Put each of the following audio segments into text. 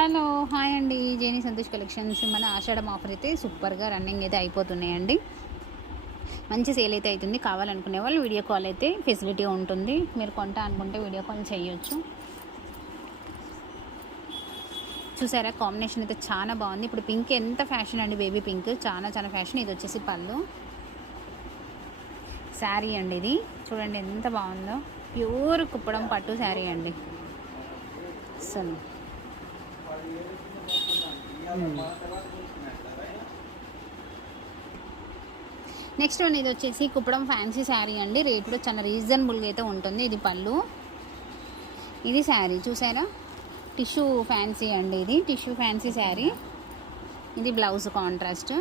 Hello hi అండి. జేని Santosh collections మన ఆషాఢం offer అయితే సూపర్గా రన్నింగ్ అయితే అయిపోతున్నాయండి. మంచి సేల్ అయితే అవుతుంది కావాలనుకునే వాళ్ళు వీడియో కాల్ అయితే ఫెసిలిటీ ఉంటుంది. మీరు కొంటా అనుకుంటే వీడియో కాల్ చేయొచ్చు. చూసారా? కాంబినేషన్ అయితే చాలా బాగుంది. ఇప్పుడు పింక్ ఎంత ఫ్యాషన్ అండి బేబీ పింక్? చాలా చాలా ఫ్యాషన్. ఇది వచ్చేసి పళ్ళు. శారీ అండి ఇది. చూడండి ఎంత బాగుందో. ప్యూర్ కుప్పడం పట్టు శారీ అండి. అసలు నెక్స్ట్ వన్ ఇది వచ్చేసి కుప్పడం ఫ్యాన్సీ శారీ అండి. రేట్ కూడా చాలా రీజనబుల్గా అయితే ఉంటుంది. ఇది పళ్ళు. ఇది శారీ చూసారా? టిష్యూ ఫ్యాన్సీ అండి ఇది. Tissue fancy sari. ఇది బ్లౌజ్ కాంట్రాస్ట్.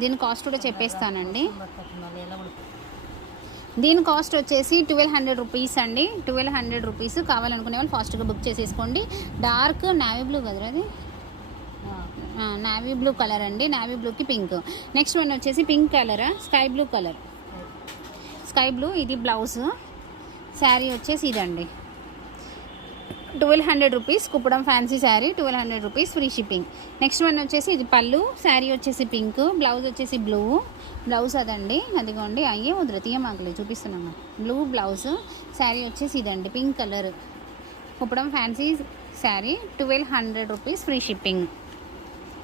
దీని కాస్ట్ కూడా చెప్పేస్తానండి. దీని కాస్ట్ వచ్చేసి ట్వెల్వ్ హండ్రెడ్ రూపీస్ అండి. ట్వెల్వ్ హండ్రెడ్ రూపీస్ కావాలనుకునే వాళ్ళు ఫాస్ట్గా బుక్ చేసేసుకోండి. డార్క్ నావీ బ్లూ కదరా అది? నావీ బ్లూ కలర్ అండి. నావీ బ్లూకి పింక్ నెక్స్ట్ వన్ వచ్చేసి pink colour sky blue colour sky blue ఇది బ్లౌజ్ శారీ వచ్చేసి ఇదండి. Twelve hundred rupees Kuppadam fancy sari twelve hundred rupees free shipping next one వచ్చేసి ఇది పళ్ళు. శారీ వచ్చేసి పింక్ బ్లౌజ్ వచ్చేసి బ్లూ బ్లౌజ్ అదండి. అదిగోండి అయ్యే వదిలే మాకులే చూపిస్తున్నాము బ్లూ బ్లౌజ్ శారీ వచ్చేసి ఇదండి pink colour Kuppadam fancy sari twelve hundred rupees free shipping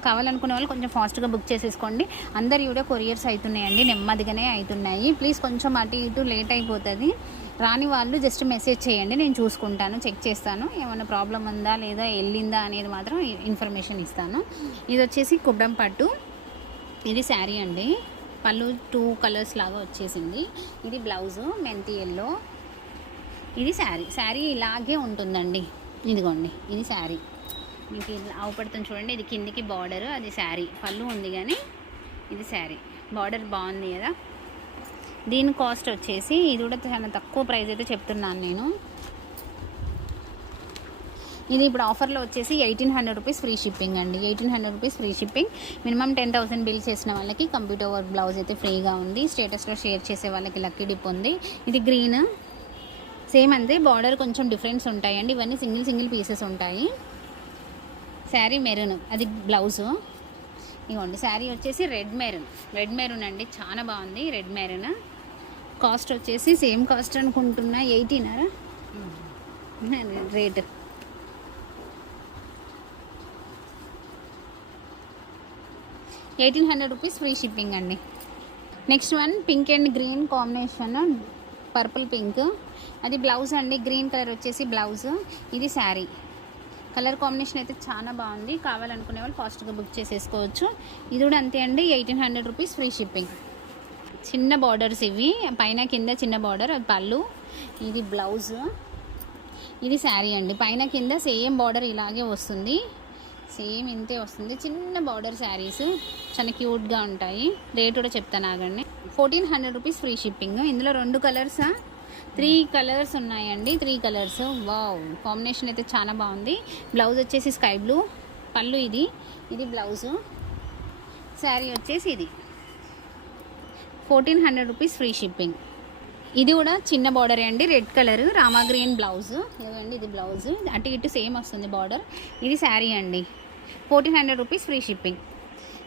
కావాలనుకునే వాళ్ళు కొంచెం ఫాస్ట్గా బుక్ చేసేసుకోండి. అందరి కూడా కొరియర్స్ అవుతున్నాయండి నెమ్మదిగానే అవుతున్నాయి ప్లీజ్ కొంచెం అటు ఇటు లేట్ అయిపోతుంది. రాని వాళ్ళు జస్ట్ మెసేజ్ చేయండి. నేను చూసుకుంటాను చెక్ చేస్తాను. ఏమైనా ప్రాబ్లం ఉందా లేదా వెళ్ళిందా అనేది మాత్రం ఇన్ఫర్మేషన్ ఇస్తాను. ఇది వచ్చేసి కుబ్బం పట్టు. ఇది శారీ అండి. పళ్ళు టూ కలర్స్ లాగా వచ్చేసింది. ఇది బ్లౌజు మెంతి ఎల్లో. ఇది శారీ. శారీ ఇలాగే ఉంటుందండి. ఇదిగోండి. ఇది శారీ. మీకు ఇది చూడండి. ఇది కిందికి బార్డర్ అది శారీ. పళ్ళు ఉంది కానీ ఇది శారీ. బార్డర్ బాగుంది కదా? దీని కాస్ట్ వచ్చేసి ఇది కూడా చాలా తక్కువ ప్రైస్ అయితే చెప్తున్నాను నేను. ఇది ఇప్పుడు ఆఫర్లో వచ్చేసి eighteen hundred rupees free shipping అండి. Eighteen hundred rupees free shipping minimum ten thousand bill చేసిన వాళ్ళకి కంప్యూటర్ వర్క్ బ్లౌజ్ అయితే ఫ్రీగా ఉంది. స్టేటస్లో షేర్ చేసే వాళ్ళకి లక్కీ డిప్ ఉంది. ఇది గ్రీన్ సేమ్ అంతే. బార్డర్ కొంచెం డిఫరెన్స్ ఉంటాయండి. ఇవన్నీ సింగిల్ సింగిల్ పీసెస్ ఉంటాయి. శారీ మెరూన్ అది బ్లౌజు. ఇవ్వండి శారీ వచ్చేసి రెడ్ మెరూన్. రెడ్ మెరూన్ అండి చాలా బాగుంది రెడ్ మెరూన్. కాస్ట్ వచ్చేసి సేమ్ కాస్ట్ అనుకుంటున్నా ఎయిటీనరా rate. Eighteen hundred rupees free shipping అండి. Next one pink and green combination purple pink. అది బ్లౌజ్ అండి గ్రీన్ కలర్ వచ్చేసి బ్లౌజ్. ఇది శారీ. కలర్ కాంబినేషన్ అయితే చాలా బాగుంది. కావాలనుకునే వాళ్ళు ఫాస్ట్గా బుక్ చేసేసుకోవచ్చు. ఇది కూడా అంతే అండి eighteen hundred rupees free shipping. చిన్న బార్డర్స్ ఇవి పైన కింద చిన్న బార్డర్ అది పళ్ళు ఇది బ్లౌజ్. ఇది శారీ అండి పైన కింద సేమ్ బార్డర్ ఇలాగే వస్తుంది. సేమ్ ఇంతే వస్తుంది. చిన్న బార్డర్ శారీస్ చాలా క్యూట్గా ఉంటాయి. రేట్ కూడా చెప్తాను ఆగండి. Fourteen hundred rupees free shipping. ఇందులో రెండు కలర్సా? త్రీ కలర్స్ ఉన్నాయండి త్రీ కలర్స్. వావ్ కాంబినేషన్ అయితే చాలా బాగుంది. బ్లౌజ్ వచ్చేసి స్కై బ్లూ పళ్ళు ఇది. ఇది బ్లౌజు. శారీ వచ్చేసి ఇది. Fourteen hundred rupees free shipping. ఇది కూడా చిన్న బార్డరే అండి red colour Rama green blouse. ఇదిగోండి ఇది బ్లౌజ్. అటు ఇటు సేమ్ వస్తుంది బార్డర్. ఇది శారీ అండి. Fourteen hundred rupees free shipping.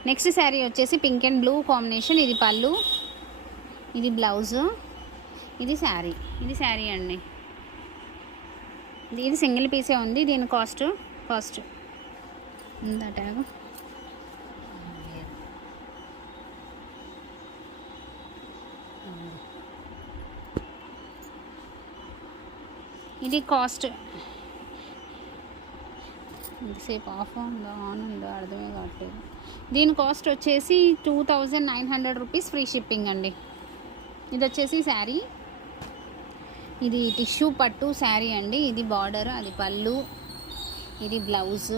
Next sari వచ్చేసి పింక్ అండ్ బ్లూ కాంబినేషన్. ఇది పళ్ళు. ఇది బ్లౌజు. ఇది శారీ. ఇది శారీ అండి. ఇది సింగిల్ పీసే ఉంది. దీని కాస్ట్ కాస్ట్. ఉందా ట్యాగ్? ఇది కాస్ట్. ఇంతసేపు ఆఫ్ ఉందో ఆన్ ఉందో అర్థమే కావట్లేదు. దీని కాస్ట్ వచ్చేసి two thousand nine hundred rupees free shipping అండి. ఇది వచ్చేసి శారీ. ఇది టిష్యూ పట్టు శారీ అండి. ఇది బార్డర్ అది పళ్ళు ఇది బ్లౌజ్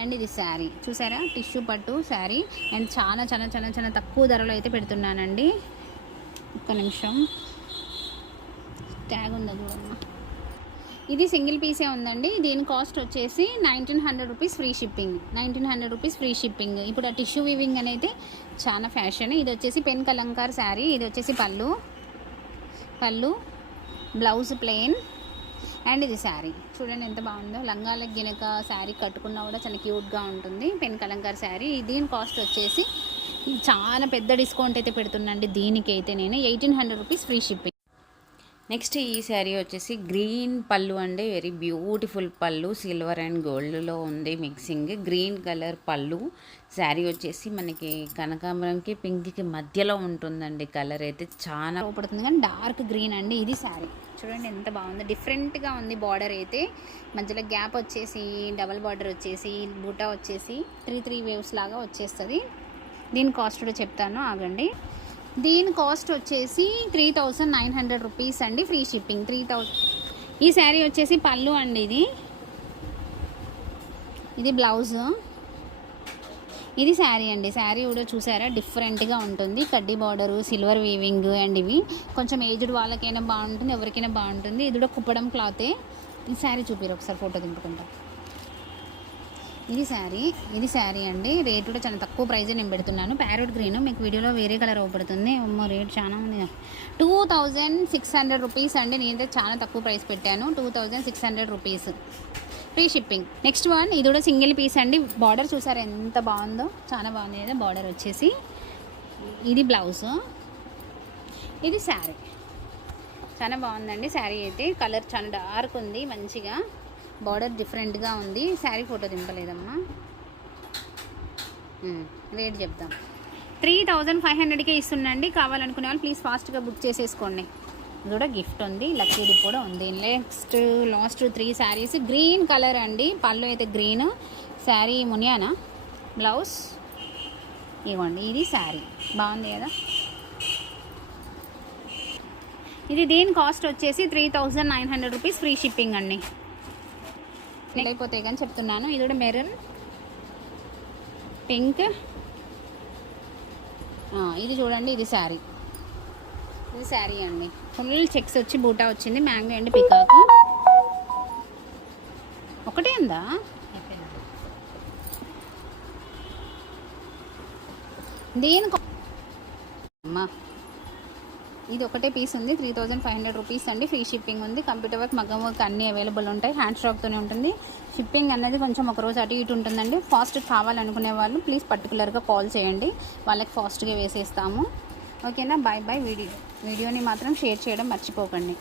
అండ్ ఇది శారీ. చూసారా? టిష్యూ పట్టు శారీ అండ్ చాలా చాలా చాలా చాలా తక్కువ ధరలో అయితే పెడుతున్నానండి. ఒక్క నిమిషం. ట్యాగ్ ఉందా చూడమ్మా? ఇది సింగిల్ పీసే ఉందండి. దీని కాస్ట్ వచ్చేసి nineteen hundred rupees free shipping. Nineteen hundred rupees free shipping. ఇప్పుడు ఆ టిష్యూ వివింగ్ అనేది చాలా ఫ్యాషన్. ఇది వచ్చేసి పెన్ కలంకార్ శారీ ఇది వచ్చేసి పళ్ళు. పళ్ళు. బ్లౌజ్ ప్లెయిన్ అండ్ ఇది శారీ. చూడండి ఎంత బాగుందో. లంగాలకు గినక శారీ కట్టుకున్నా కూడా చాలా క్యూట్గా ఉంటుంది. పెన్ కలంకార్ శారీ. దీని కాస్ట్ వచ్చేసి చాలా పెద్ద డిస్కౌంట్ అయితే పెడుతున్నాండి దీనికైతే నేను. Eighteen hundred rupees free shipping. Next ఈ శారీ వచ్చేసి గ్రీన్ పళ్ళు అండి. వెరీ బ్యూటిఫుల్ పళ్ళు. సిల్వర్ అండ్ గోల్డ్లో ఉంది మిక్సింగ్. గ్రీన్ కలర్ పళ్ళు. శారీ వచ్చేసి మనకి కనకాంబరంకి పింక్కి మధ్యలో ఉంటుందండి కలర్ అయితే చాలా పడుతుంది కానీ డార్క్ గ్రీన్ అండి ఇది శారీ. చూడండి ఎంత బాగుంది. డిఫరెంట్గా ఉంది బార్డర్ అయితే. మధ్యలో గ్యాప్ వచ్చేసి డబల్ బార్డర్ వచ్చేసి బూటా వచ్చేసి త్రీ త్రీ వేవ్స్ లాగా వచ్చేస్తుంది. దీని కాస్ట్ కూడా చెప్తాను ఆగండి. దీని కాస్ట్ వచ్చేసి three thousand nine hundred rupees అండి ఫ్రీ షిప్పింగ్ త్రీ థౌజండ్ ఈ శారీ వచ్చేసి పళ్ళు అండి ఇది. ఇది బ్లౌజ్. ఇది శారీ అండి. శారీ కూడా చూసారా? డిఫరెంట్గా ఉంటుంది. కడ్డీ బార్డరు సిల్వర్ వీవింగ్ అండ్ ఇవి. కొంచెం ఏజ్డ్ వాళ్ళకైనా బాగుంటుంది ఎవరికైనా బాగుంటుంది. ఇది కూడా కుప్పడం క్లాతే. ఈ శారీ చూపిరు ఒకసారి ఫోటో దింపుకుంటా. ఇది శారీ. ఇది శారీ అండి. రేట్ కూడా చాలా తక్కువ ప్రైజే నేను పెడుతున్నాను. Parrot green. మీకు వీడియోలో వేరే కలర్ అవ్వబడుతుంది అమ్మో రేట్ చాలా ఉంది. Two thousand six hundred rupees అండి. నేనైతే చాలా తక్కువ ప్రైస్ పెట్టాను. Two thousand six hundred rupees. Free shipping. Next one. ఇది కూడా సింగిల్ పీస్ అండి. బార్డర్ చూసారు? ఎంత బాగుందో. చాలా బాగుంది కదా బార్డర్ వచ్చేసి. ఇది బ్లౌజ్. ఇది శారీ. చాలా బాగుందండి శారీ అయితే. కలర్ చాలా డార్క్ ఉంది. మంచిగా. బార్డర్ డిఫరెంట్గా ఉంది. శారీ ఫోటో దింపలేదమ్మా. రేట్ చెప్దాం. త్రీ థౌజండ్ ఫైవ్ హండ్రెడ్కే ఇస్తుండండి కావాలనుకునే వాళ్ళు ప్లీజ్ ఫాస్ట్గా బుక్ చేసేసుకోండి. ఇది కూడా గిఫ్ట్ ఉంది. లక్కీది కూడా ఉంది. Next last three saris. Green colour అండి. పళ్ళు అయితే గ్రీన్. శారీ మునియానా? బ్లౌజ్? ఇవ్వండి. ఇది శారీ. బాగుంది కదా? ఇది దీని కాస్ట్ వచ్చేసి three thousand nine hundred rupees free shipping అండి. అయిపోతాయి కానీ చెప్తున్నాను. ఇది కూడా మెరూన్ పింక్. ఇది చూడండి ఇది శారీ. ఇది శారీ అండి. ఫుల్ చెక్స్ వచ్చి బూటా వచ్చింది మ్యాంగో అండి పికాక్. ఒకటే ఉందా? దీని అమ్మా. ఇది ఒకటే పీస్ ఉంది three thousand five hundred rupees అండి. ఫ్రీ షిప్పింగ్ ఉంది. కంప్యూటర్ వర్క్ మగ్గం వర్క్ అన్నీ అవైలబుల్ ఉంటాయి. హ్యాండ్ స్ట్రాక్తోనే ఉంటుంది. షిప్పింగ్ అనేది కొంచెం ఒక రోజు అటు ఇటు ఉంటుందండి. ఫాస్ట్ కావాలనుకునే వాళ్ళు ప్లీజ్ పర్టికులర్గా కాల్ చేయండి. వాళ్ళకి ఫాస్ట్గా వేసేస్తాము. ఓకేనా బాయ్ బాయ్ వీడియో వీడియోని మాత్రం షేర్ చేయడం మర్చిపోకండి.